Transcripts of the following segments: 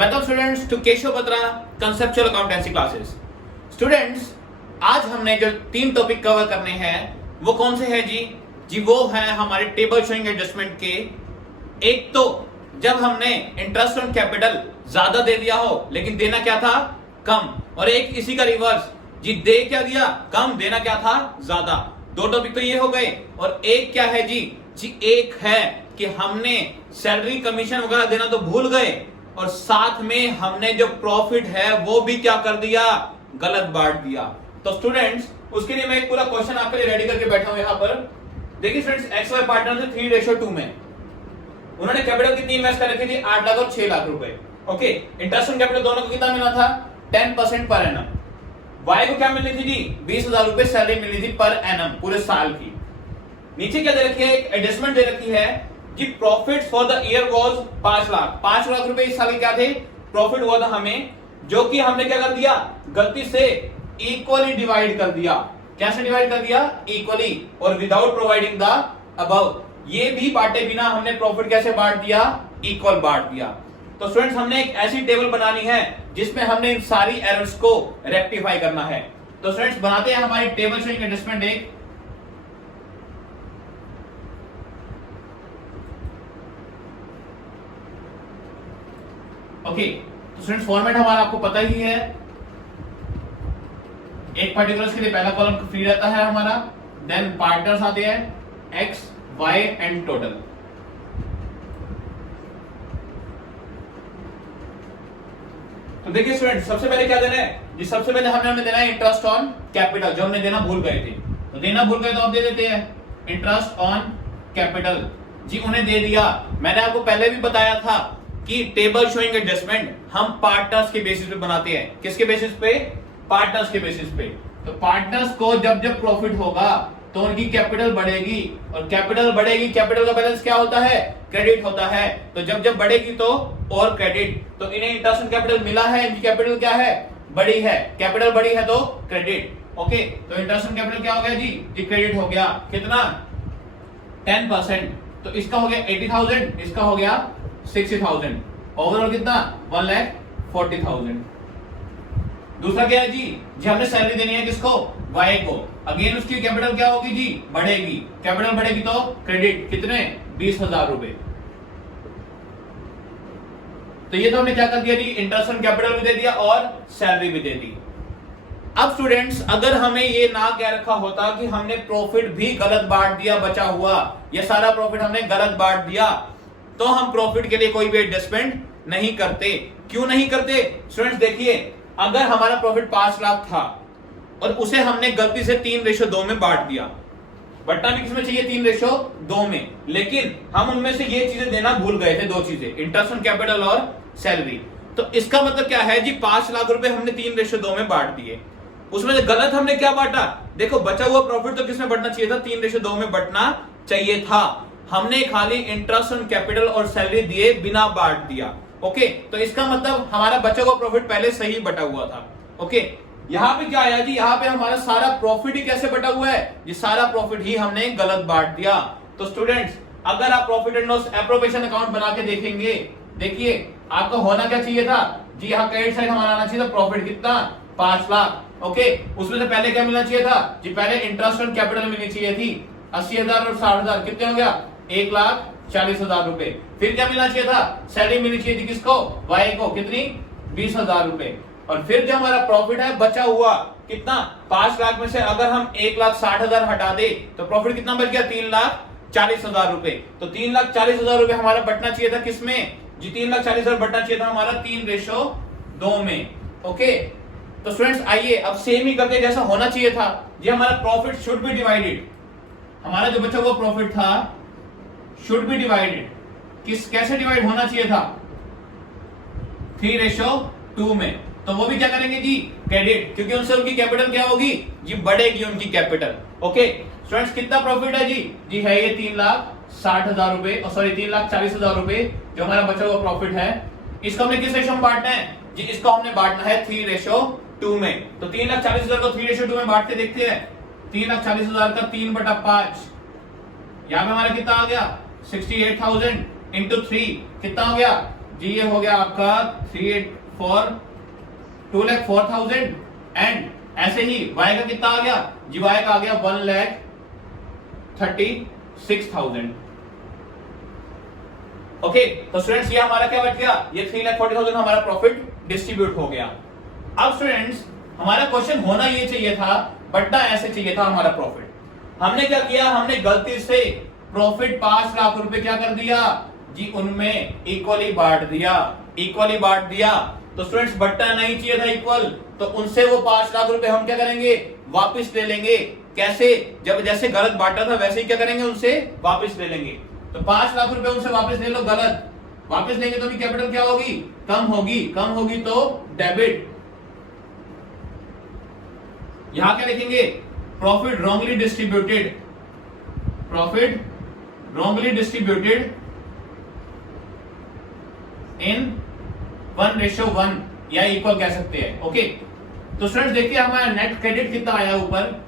Welcome students to Keshav Batra conceptual accountancy classes. Students, आज हमने जो 3 टॉपिक कवर करने हैं वो कौन से हैं जी वो है हमारे टेबल शोइंग एडजस्टमेंट के। एक तो जब हमने इंटरेस्ट ऑन कैपिटल ज्यादा दे दिया हो लेकिन देना क्या था, कम। और एक इसी का रिवर्स जी, दे क्या दिया, कम, देना क्या था, ज्यादा। 2 टॉपिक तो ये हो गए। और एक क्या है जी एक है कि हमने सैलरी कमीशन वगैरह देना तो भूल गए और साथ में हमने जो प्रॉफिट है वो भी क्या कर दिया, गलत बांट दिया। तो स्टूडेंट्स, उसके लिए मैं एक पूरा क्वेश्चन आपके लिए रेडी करके बैठा हूं यहां पर। देखिए स्टूडेंट्स, एक्स वाई पार्टनर थे 3:2 में। उन्होंने कैपिटल कितनी इन्वेस्ट कर रखी थी, 8 लाख और 6 लाख रुपए। ओके, इंटरेस्ट ऑन कैपिटल दोनों को कितना मिला था, 10% पर एनम। वाई को क्या मिलनी थी जी, 20,000 रुपए सैलरी मिलनी थी पर एनम पूरे साल की। नीचे क्या दे रखी है, एक एडजस्टमेंट दे रखी है कि profit for the year was 5 lakh. 5 lakh रुपए इस साल के क्या थे, प्रॉफिट हुआ था हमें, जो कि हमने क्या कर दिया, गलती से इक्वली डिवाइड कर दिया। कैसे डिवाइड कर दिया, इक्वली, और विदाउट प्रोवाइडिंग द अबव। ये भी बांटे बिना हमने प्रॉफिट कैसे बांट दिया, इक्वल बांट दिया। तो स्टूडेंट्स, हमने एक ऐसी टेबल बनानी है जिसमें हमने इन सारी एरर्स को रेक्टिफाई करना है। तो स्टूडेंट्स, बनाते हैं हमारी टेबल शोइंग एडजस्टमेंट एक। ओके, तो स्टूडेंट्स, फॉर्मेट हमारा आपको पता ही है। एक पर्टिकुलर्स के लिए पहला कॉलम फ्री रहता है हमारा, देन पार्टनर्स आते हैं एक्स वाई एंड टोटल। तो देखिए स्टूडेंट, सबसे पहले क्या देना है जी, सबसे पहले हमें देना है इंटरेस्ट ऑन कैपिटल, जो हमने देना भूल गए थे। तो देना भूल गए तो अब दे देते हैं इंटरेस्ट ऑन कैपिटल जी, उन्हें दे दिया। मैंने आपको पहले भी बताया था कि टेबल शोइंग एडजस्टमेंट हम पार्टनर्स के बेसिस पे बनाते हैं। किसके बेसिस पे, पार्टनर्स के बेसिस पे। तो पार्टनर्स को जब जब प्रॉफिट होगा तो उनकी कैपिटल बढ़ेगी, और कैपिटल बढ़ेगी, कैपिटल का बैलेंस क्या होता है, क्रेडिट होता है। तो जब जब बढ़ेगी तो और क्रेडिट। तो इन्हें इंटरेस्ट ऑन कैपिटल मिला है, इनकी कैपिटल क्या है, बड़ी है। कैपिटल बड़ी है तो क्रेडिट। ओके, तो इंटरेस्ट ऑन कैपिटल क्या हो गया जी क्रेडिट हो गया। कितना, 10%। तो इसका हो गया 80,000, इसका हो गया 60,000। ओवरऑल कितना, 1,40,000। दूसरा क्या है जी हमने सैलरी देनी है किसको, वाई को। अगेन उसकी कैपिटल क्या होगी जी, बढ़ेगी। कैपिटल बढ़ेगी तो क्रेडिट, कितने, 20,000 रुपए। तो ये तो हमने क्या कर दिया जी, इंटरेस्ट ऑन कैपिटल भी दे दिया और सैलरी भी दे दी। अब स्टूडेंट्स, अगर हमें ये ना क्या रखा होता कि हमने प्रॉफिट भी गलत बांट दिया, बचा हुआ ये सारा प्रॉफिट हमने गलत बांट दिया, तो हम प्रॉफिट के लिए कोई भी एडजस्टमेंट नहीं करते। क्यों नहीं करते स्टूडेंट्स, देखिए, अगर हमारा प्रॉफिट 5 लाख था और उसे हमने गलती से 3:2 में बांट दिया, बटना भी किसमें चाहिए, 3:2 में, लेकिन हम उनमें से ये चीजें देना भूल गए थे, 2 चीजें, इंटरेस्ट ऑन कैपिटल और सैलरी। तो इसका मतलब क्या है जी, 5 लाख रुपए हमने 3:2 में बांट दिए। उसमें से गलत हमने क्या बांटा, देखो बचा हुआ प्रॉफिट तो किसमें बढ़ना चाहिए था, 3:2 में बढ़ना चाहिए था। हमने खाली इंटरेस्ट ऑन कैपिटल और सैलरी दिए बिना बांट दिया। ओके, तो इसका मतलब हमारा बचा हुआ प्रॉफिट पहले सही बटा हुआ था। ओके, यहां पे क्या आया जी, यहां पे हमारा सारा प्रॉफिट ही कैसे बटा हुआ है जी, सारा प्रॉफिट ही हमने गलत बांट दिया। तो स्टूडेंट्स, अगर आप profit and loss appropriation account बना के देखेंगे, देखिए आपको होना क्या चाहिए था जी, यहाँ क्रेडिट साइड हमारा आना चाहिए था, प्रॉफिट कितना, 5 लाख। ओके, उसमें से पहले क्या मिलना चाहिए था जी, पहले इंटरेस्ट ऑन कैपिटल मिलनी चाहिए थी 80,000 और 60,000, कितने हो गया, 1,40,000 रुपए। फिर क्या मिलना चाहिए था, सैलरी मिलनी चाहिए थी किसको, वाई को, कितनी, 20,000 रुपए। और फिर जो हमारा प्रॉफिट है बचा हुआ कितना, 5 लाख में से अगर हम 1,60,000 हटा दे तो प्रॉफिट कितना बच गया, 3,40,000 रुपए। तो 3,40,000 रुपए हमारा बटना चाहिए था किसमें जी, 3,40,000 बटना चाहिए था हमारा 3:2 में। ओके, तो स्टूडेंट्स आइए अब सेम ही करते जैसा होना चाहिए था जी, हमारा प्रॉफिट शुड बी डिवाइडेड, हमारा जो बचा हुआ प्रॉफिट था शुड बी डिवाइडेड, कैसे डिवाइड होना चाहिए था, 3:2 में। तो वो भी क्या करेंगे जी, क्रेडिट, क्योंकि उनसे उनकी कैपिटल क्या होगी जी, बढ़ेगी उनकी कैपिटल। ओके स्टूडेंट्स, कितना प्रॉफिट है जी है ये 3,60,000 रुपए, सॉरी 3,40,000 रुपए जो हमारा बचा हुआ प्रॉफिट है। इसको हमने किस रेशो में बांटना है जी, इसको हमने बांटना है 3:2 में। तो 3,40,000 को 3:2 में बांट के देखते हैं। 3,40,000 का 3/5, यहाँ पे हमारा कितना आ गया, 68,000 इंटू 3 कितना हो गया, जी ये हो गया आपका 384 2,04,000 एंड ऐसे ही y का कितना आ गया जी, y का आ गया 1,36,000। ओके तो स्टूडेंट्स ये हमारा क्या बच गया, ये 3,40,000 हमारा प्रॉफिट डिस्ट्रीब्यूट हो गया। अब स्टूडेंट्स हमारा क्वेश्चन होना ये चाहिए था, बट्टा ऐसे चाहिए था हमारा प्रॉफिट। हमने क्या किया, हमने गलती से प्रॉफिट 5 लाख रुपए क्या कर दिया जी, उनमें इक्वली बांट दिया, इक्वली बांट दिया। तो स्टूडेंट्स बट्टा नहीं चाहिए था इक्वल, तो उनसे वो 5 लाख रुपए हम क्या करेंगे, वापस ले लेंगे। कैसे, जब जैसे गलत बांटा था वैसे ही क्या करेंगे, उनसे वापस ले लेंगे। तो 5 लाख रुपए उनसे वापस ले लो, गलत वापस लेंगे तो भी कैपिटल क्या होगी, कम होगी, कम होगी तो डेबिट। यहां क्या लिखेंगे, profit wrongly distributed, profit wrongly distributed in 1:1 या इक्वल कह सकते हैं। ओके तो स्टूडेंट्स देखिए हमारा नेट क्रेडिट कितना आया, ऊपर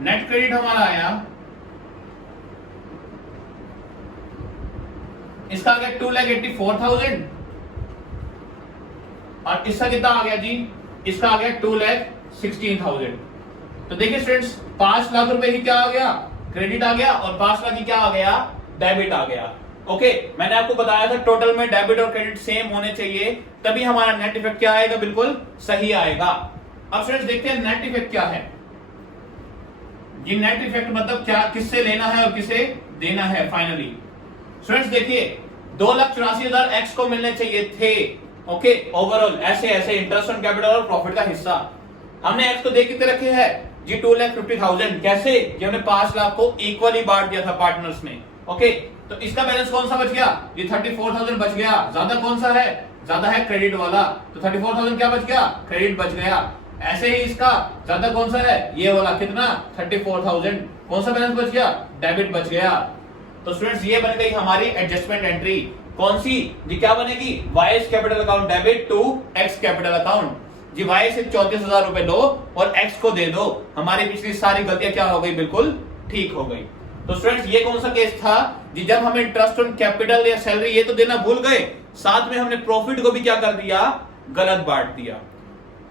नेट क्रेडिट हमारा आया, इसका आ गया 2,84,000 और इसका कितना आ गया जी, इसका आ गया 2,16,000। तो देखिए स्टूडेंट्स 5 लाख रुपए ही क्या आ गया, क्रेडिट आ गया, और 5 लाख ही क्या आ गया, डेबिट आ गया। ओके मैंने आपको बताया था टोटल में डेबिट और क्रेडिट सेम होने चाहिए, तभी हमारा नेट इफेक्ट क्या आएगा, बिल्कुल सही आएगा। अब स्टूडेंट्स देखते हैं नेट इफेक्ट क्या है। ये नेट इफेक्ट मतलब क्या, किससे लेना है और किसे देना है फाइनली। स्टूडेंट्स देखिए 2,84,000 एक्स को मिलने चाहिए थे। ओके ओवरऑल ऐसे ऐसे इंटरेस्ट ऑन कैपिटल और प्रॉफिट का हिस्सा हमने एक्स को दे कितने रखे हैं जी, 2,50,000। कैसे, ये हमने 5 लाख को इक्वली बांट दिया था पार्टनर्स में। ओके तो इसका बैलेंस कौन सा बच गया, ये 34,000 बच गया। ज्यादा कौन सा है, ज्यादा है क्रेडिट वाला, तो 34,000 क्या बच गया, क्रेडिट बच गया। ऐसे ही इसका ज्यादा कौन सा है, ये वाला कितना 34,000, कौन सा बैलेंस बच गया, डेबिट बच गया। तो स्टूडेंट्स ये बन गई हमारी एडजस्टमेंट एंट्री, कौन सी जी, क्या बनेगी, Y capital account debit to X capital account. G Y से 34,000 रुपए लो और एक्स को दे दो, हमारी पिछली सारी गलतियां क्या हो गई, बिल्कुल ठीक हो गई। तो स्टूडेंट्स ये कौन सा केस था जी, जब हमें इंटरेस्ट ऑन कैपिटल या सैलरी ये तो देना भूल गए, साथ में हमने प्रॉफिट को भी क्या कर दिया, गलत बांट दिया।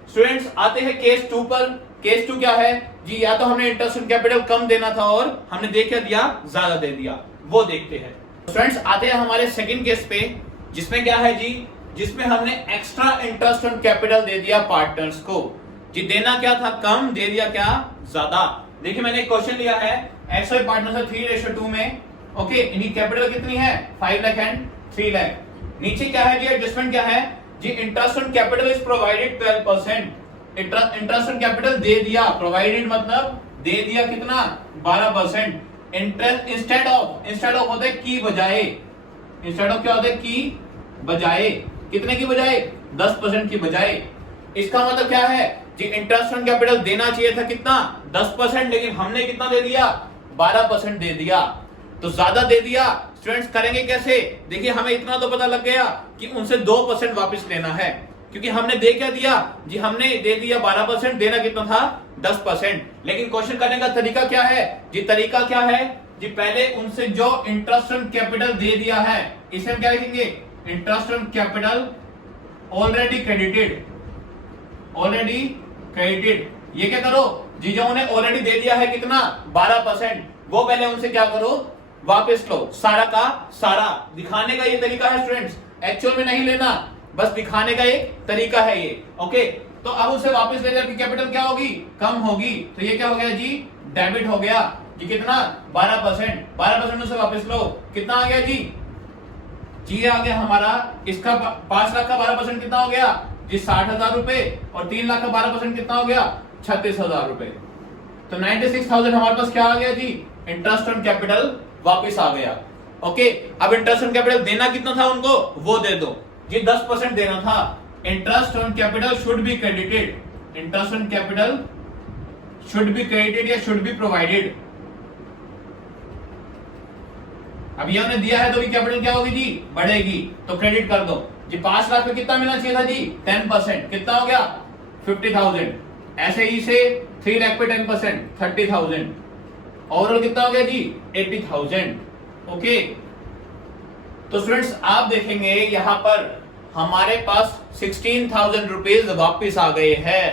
स्टूडेंट्स आते हैं केस 2 पर। केस 2 क्या है जी, या तो हमने इंटरेस्ट ऑन कैपिटल कम देना था और हमने दे क्या दिया, ज्यादा दे दिया, वो देखते हैं। स्टूडेंट्स आते हैं हमारे सेकंड केस पे, जिसमें क्या है जी, जिसमें हमने एक्स्ट्रा इंटरेस्ट ऑन कैपिटल दे दिया पार्टनर्स को। जी देना क्या था, कम, दे दिया क्या, ज्यादा। देखिए मैंने एक क्वेश्चन लिया है, एक्स वाई पार्टनर्स है 3:2 में। ओके इनकी कैपिटल कितनी है, 5 लाख एंड 3 लाख। नीचे क्या है जी, एडजस्टमेंट क्या है जी, interest on capital is provided 12%। Interest on capital दे दिया, प्रोवाइडेड मतलब दे दिया कितना, 12%। इंटरेस्ट इंस्टेड ऑफ होता है की बजाय, इंस्टेड ऑफ क्या होता है, की बजाय, कितने की बजाय, 10% की बजाय। इसका मतलब क्या है जी, इंटरेस्ट ऑन कैपिटल देना चाहिए था कितना, 10%, लेकिन हमने कितना दे दिया, 12% दे दिया, तो ज्यादा दे दिया। स्टूडेंट्स करेंगे कैसे, देखिए हमें इतना तो पता लग गया कि उनसे 2% वापस लेना है, क्योंकि हमने दे क्या दिया जी, हमने दे दिया 12%, देना कितना था 10%। लेकिन क्वेश्चन करने का तरीका क्या है जी, तरीका क्या है जी, पहले उनसे जो इंटरेस्ट ऑन कैपिटल दे दिया है, इसे हम क्या लिखेंगे, interest on capital already credited, already credited. ये क्या करो जी, जो उन्हें ऑलरेडी दे दिया है कितना, 12%, वो पहले उनसे क्या करो, वापस लो, सारा का सारा। दिखाने का ये तरीका है स्टूडेंट्स, एक्चुअल में नहीं लेना, बस दिखाने का एक तरीका है ये। ओके तो अब उसे वापस ले जाकर कैपिटल क्या होगी, कम होगी, तो ये क्या हो गया जी, डेबिट हो गया जी, कितना 12%, 12% उसे वापस लो, कितना आ गया जी, आ गया हमारा, इसका 5 लाख का 12% कितना हो गया जी, 60,000 रुपए, और 3 लाख का 12% कितना हो गया, 36,000 रुपए। तो 96,000 हमारे पास क्या आ गया जी, इंटरेस्ट ऑन कैपिटल वापस आ गया। ओके अब इंटरेस्ट ऑन कैपिटल देना कितना था उनको, वो दे दो जी, 10% देना था। Interest on capital should be credited, interest on capital should be credited या शुड बी प्रोवाइडेड। अब ये उन्हें दिया है तो भी कैपिटल क्या होगी जी, बढ़ेगी, तो क्रेडिट कर दो जी। 5 लाख पे कितना मिलना चाहिए था जी, 10%, कितना हो गया 50,000। ऐसे ही से 3 लाख पे 10% 30,000, ओवरऑल कितना हो गया जी 80,000। ओके तो स्टूडेंट्स आप देखेंगे यहां पर हमारे पास 16,000 रुपीज वापिस आ गए हैं।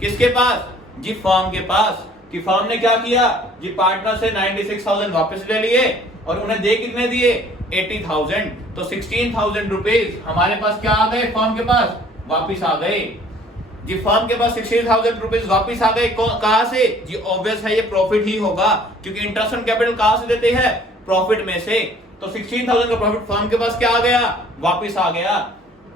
किसके पास? जी फर्म के पास। कि फर्म ने क्या किया जी, पार्टनर से 96,000 वापस ले लिए और उन्हें दे कितने दिए? 80,000। तो 16,000 रुपीज हमारे पास क्या आ गए? फर्म के पास वापिस आ गए जी। फर्म के पास 16,000 रुपीज वापिस आ गए। कहां से? जी ऑब्वियस है ये प्रॉफिट ही होगा, क्योंकि इंटरेस्ट ऑन कैपिटल कहां से देते हैं? प्रॉफिट में से। तो 16,000 का प्रॉफिट फर्म के पास क्या आ गया? वापिस आ गया।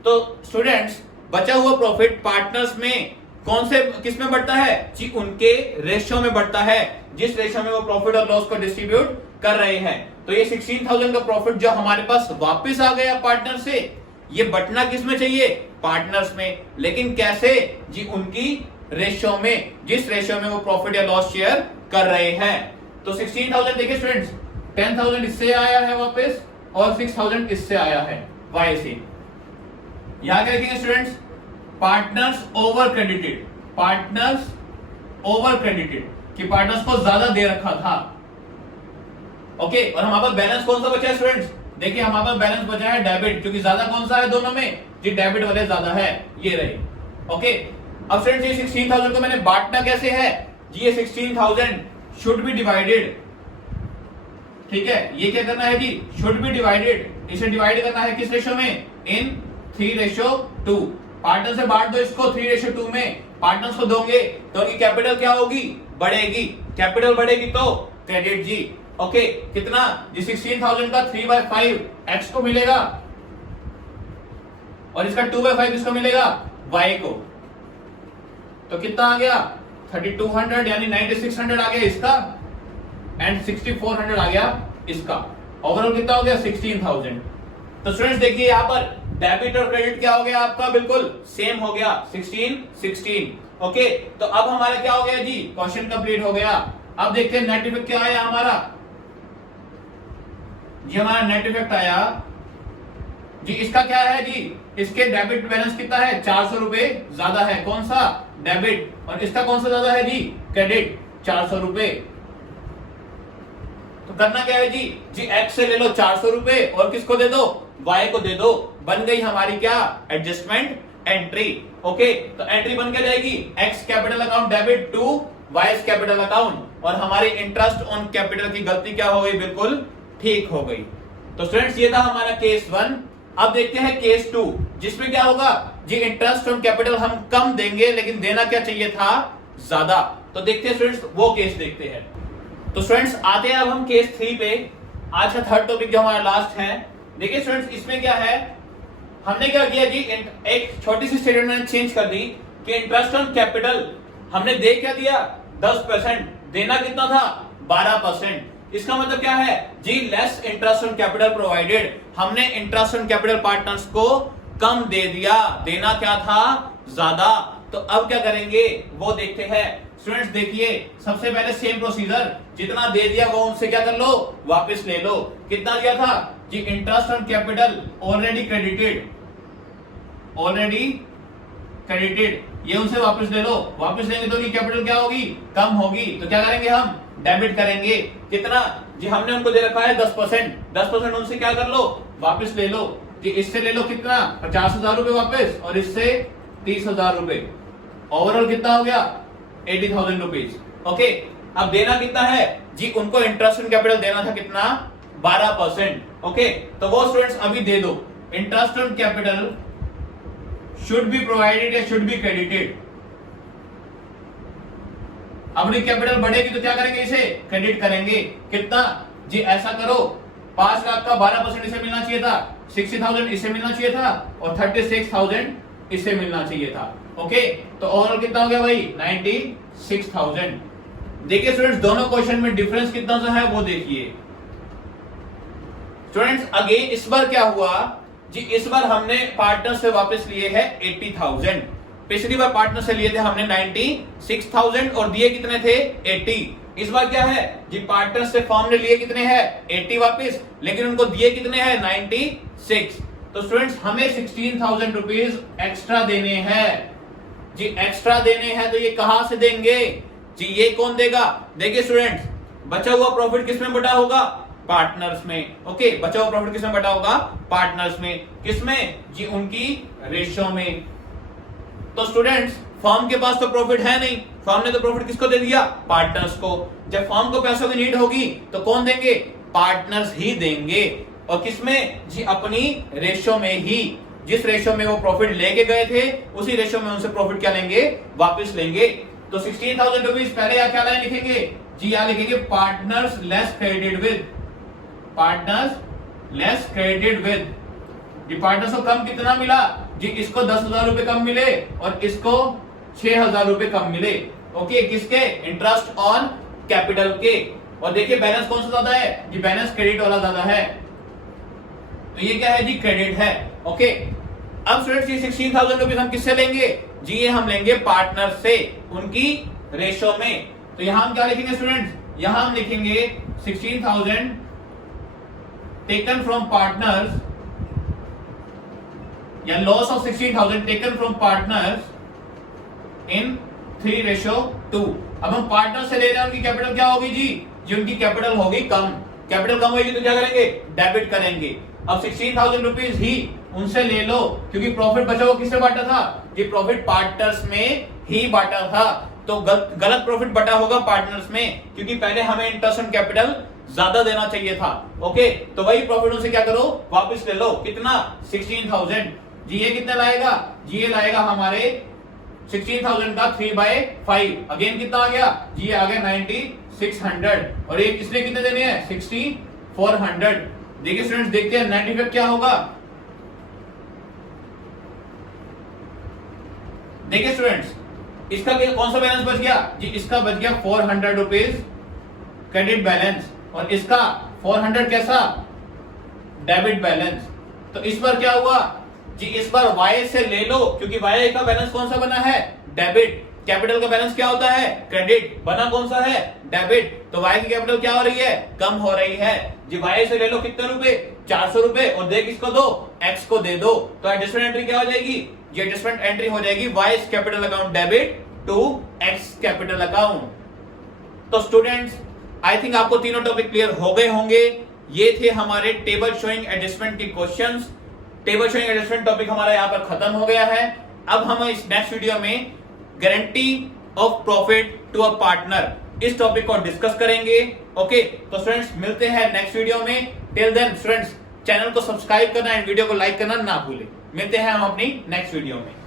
तो स्टूडेंट्स, बचा हुआ प्रॉफिट पार्टनर्स में कौन से किस में बढ़ता है? जी उनके रेशियो में बढ़ता है, जिस रेशियो में वो प्रॉफिट और लॉस को डिस्ट्रीब्यूट कर रहे हैं। तो ये 16,000 का प्रॉफिट जो हमारे पास वापस आ गया पार्टनर से, ये बटना किस में चाहिए? पार्टनर्स में। लेकिन कैसे? जी उनकी रेशियो में, जिस रेशियो में वो प्रॉफिट या लॉस शेयर कर रहे हैं। तो 16,000 देखिए स्टूडेंट्स, 10,000 इससे आया है वापस और 6,000 इससे आया है, वाई से। यहां क्या लिखेंगे students? Partners over credited. Partners over credited कि पार्टनर्स को ज्यादा दे रखा था। ओके, और हमारे पास बैलेंस कौन सा बचा है स्टूडेंट्स? देखिए हमारे पास बैलेंस बचा है डेबिट, क्योंकि ज्यादा कौन सा है दोनों में? जी डेबिट वाले ज्यादा है, ये रहे। ओके, अब स्टूडेंट्स ये 16,000 को मैंने बांटना कैसे है? जी ये 16,000 शुड बी डिवाइडेड। ठीक है, ये क्या करना है जी? Should be divided. इसे डिवाइड करना है किस रेशियो में? इन 3:2। पार्टनर से बांट दो इसको 3:2 में। पार्टनर्स को दोगे तो उनकी कैपिटल क्या होगी? बढ़ेगी। कैपिटल बढ़ेगी तो क्रेडिट जी। ओके, कितना जी? 16,000 का 3/5 एक्स को मिलेगा और इसका 2/5 किसको मिलेगा? वाई को। तो कितना आ गया? 3200 यानी 9600 आ गया इसका एंड 6400 आ गया इसका। ओवरऑल कितना हो गया? 16,000। तो स्टूडेंट्स देखिए यहाँ पर डेबिट और क्रेडिट क्या हो गया आपका? बिल्कुल सेम हो गया, 16। ओके, तो अब हमारा क्या हो गया जी? क्वेश्चन कंप्लीट हो गया। अब देखते हैं नेट इफेक्ट क्या आया हमारा। जी हमारा नेट इफेक्ट आया जी, इसका क्या है जी? इसके डेबिट बैलेंस कितना है? 400 रुपए ज्यादा है। कौन सा? डेबिट। और इसका कौन सा ज्यादा है जी? क्रेडिट, 400 रुपए। तो करना क्या है जी? जी एक्स से ले लो 400 रुपए और किसको दे दो? वाई को दे दो। बन गई हमारी क्या? Adjustment entry. ओके, तो एंट्री बन के जाएगी X capital account debit to Y capital account, और हमारी इंटरेस्ट ऑन कैपिटल की गलती क्या हो गई? बिल्कुल ठीक हो गई। तो स्टूडेंट्स ये था हमारा केस 1। अब देखते हैं केस 2, जिसमें क्या होगा जी? इंटरेस्ट ऑन कैपिटल हम कम देंगे, लेकिन देना क्या चाहिए था? ज्यादा। तो देखते हैं स्टूडेंट्स, वो केस देखते हैं। तो स्टूडेंट्स आते हैं अब हम केस 3 पे। आज का थर्ड टॉपिक जो हमारा लास्ट है। देखिए स्टूडेंट्स, इसमें क्या है? हमने क्या किया जी? एक छोटी सी स्टेटमेंट चेंज कर दी कि इंटरेस्ट ऑन कैपिटल हमने दे क्या दिया? 10%। देना कितना था? 12%। इसका मतलब क्या है जी? Less interest on capital provided. हमने इंटरेस्ट ऑन कैपिटल पार्टनर्स को कम दे दिया, देना क्या था? ज्यादा। तो अब क्या करेंगे वो देखते हैं। स्टूडेंट्स देखिए, सबसे पहले सेम प्रोसीजर, जितना दे दिया वो उनसे क्या कर लो? वापस ले लो। कितना दिया था जी? Interest on capital already credited, already credited, ये उनसे वापस ले लो। वापस लेंगे तो उनकी कैपिटल क्या होगी? कम होगी। तो क्या करेंगे हम? डेबिट करेंगे। कितना जी? हमने उनको दे रखा है 10%। 10% उनसे क्या कर लो? वापस ले लो। कि इससे ले लो कितना? 50,000 रुपए वापस, और इससे 30,000 रुपए। ओवरऑल कितना हो गया? 80,000 रुपीज। ओके, अब देना कितना है जी? उनको इंटरेस्ट ऑन कैपिटल देना था कितना? 12%। ओके, तो वो स्टूडेंट्स अभी दे दो। Interest on capital should be provided या शुड बी क्रेडिटेड। अपनी कैपिटल बढ़ेगी तो क्या करेंगे? इसे क्रेडिट करेंगे। कितना जी? ऐसा करो, 5 लाख का 12% इसे मिलना चाहिए था, 60,000 इसे मिलना चाहिए था, और 36,000 इसे मिलना चाहिए था। ओके, तो ओवरऑल कितना हो गया भाई? 96,000। देखिए स्टूडेंट्स, दोनों क्वेश्चन में डिफरेंस कितना सा है वो देखिए। स्टूडेंट्स अगेन इस बार क्या हुआ जी? इस बार हमने पार्टनर से वापस लिए है 80,000। पिछली बार पार्टनर से लिए थे हमने 96,000 और दिए कितने थे? 80। इस बार क्या है जी? पार्टनर से फर्म ने लिए कितने हैं? 80 वापस, लेकिन उनको दिए कितने हैं? 96। तो स्टूडेंट्स हमें 16,000 रुपीज एक्स्ट्रा देने हैं जी। एक्स्ट्रा देने हैं तो ये कहां से देंगे जी? ये कौन देगा? देखिए स्टूडेंट्स, बचा हुआ प्रॉफिट किसमें बटा होगा? पार्टनर्स में। ओके, बचा हुआ प्रॉफिट किसमें बटा होगा? पार्टनर्स में। किसमें जी? उनकी रेशियो में। तो स्टूडेंट्स, फर्म के पास तो प्रॉफिट है नहीं, फर्म ने तो प्रॉफिट किसको दे दिया? पार्टनर्स को। जब फर्म को पैसों की नीड होगी तो कौन देंगे? पार्टनर्स ही देंगे। और किसमें जी? अपनी रेशियो में ही। जिस रेशियो में वो प्रॉफिट लेके गए थे उसी रेशियो में उनसे प्रॉफिट क्या लेंगे? वापस लेंगे। तो 16,000 रुपीज पहले यहाँ क्या लाइन लिखेंगे जी? यहाँ लिखेंगे partners less credit with. Partners less credit with. जी पार्टनर्स को कम कितना मिला जी? इसको 10,000 रुपए कम मिले और इसको 6,000 रुपए कम मिले। ओके, किसके? इंटरेस्ट ऑन कैपिटल के। और देखिए बैलेंस कौन सा ज्यादा है जी? बैलेंस क्रेडिट वाला ज्यादा है। तो ये क्या है जी? क्रेडिट है। ओके, अब स्टूडेंट्स ये 16,000 रुपीज हम किससे लेंगे जी? ये हम लेंगे पार्टनर से, उनकी रेशो में। तो यहां हम क्या लिखेंगे स्टूडेंट्स? यहां हम लिखेंगे 16,000 टेकन फ्रॉम पार्टनर्स, या loss of 16,000 taken from partners in 3:2। अब हम पार्टनर से ले रहे हैं, उनकी कैपिटल क्या होगी जी? जी उनकी कैपिटल होगी कम। कैपिटल कम होगी तो क्या करेंगे? डेबिट करेंगे। अब 16,000 रुपीज ही उनसे ले लो, क्योंकि प्रॉफिट बचा वो किससे बांटा था? ये प्रॉफिट पार्टनर्स में ही बांटा था। तो गलत प्रॉफिट बटा होगा पार्टनर्स में, क्योंकि पहले हमें इंटरेस्ट ऑन कैपिटल ज्यादा देना चाहिए था। ओके, तो वही प्रॉफिट उनसे क्या करो? वापस ले लो। कितना? 16,000। जी ये कितना लाएगा जी? ये लाएगा हमारे 16,000 का 3/5। अगेन कितना आ गया जी? ये आ गया 9,600। और ये किसने कितने देने हैं? 6,400। देखिए स्टूडेंट्स, देखते हैं नेट इफेक्ट क्या होगा। देखिए स्टूडेंट्स, इसका कौन सा बैलेंस बच गया जी? इसका बच गया 400 रुपीज क्रेडिट बैलेंस, और इसका 400 कैसा? Debit balance. तो इस बार क्या हुआ जी? इस बार Y से ले लो, क्योंकि Y का बैलेंस कौन सा बना है? डेबिट। कैपिटल का बैलेंस क्या होता है? क्रेडिट। बना कौन सा है? डेबिट। तो Y की कैपिटल क्या हो रही है? कम हो रही है। जी Y से ले लो कितने रुपए? 400 रुपए, और दे किसको दो? X को दे दो। तो एडजस्टमेंट एंट्री क्या हो जाएगी? ये एडजस्टमेंट एंट्री हो जाएगी Y's capital account debit to X capital account. तो स्टूडेंट्स, आई थिंक आपको तीनों टॉपिक क्लियर हो गए होंगे। ये थे हमारे टेबल शोइंग एडजस्टमेंट के questions. Table showing adjustment topic हमारा यहाँ पर खत्म हो गया है। अब हम इस नेक्स्ट वीडियो में guarantee of profit to a partner, इस टॉपिक को डिस्कस करेंगे। ओके, तो स्टूडेंट्स मिलते हैं नेक्स्ट वीडियो में। टिल देन स्टूडेंट्स, चैनल को सब्सक्राइब करना एंड वीडियो को लाइक करना ना भूलें। मिलते हैं हम अपनी नेक्स्ट वीडियो में।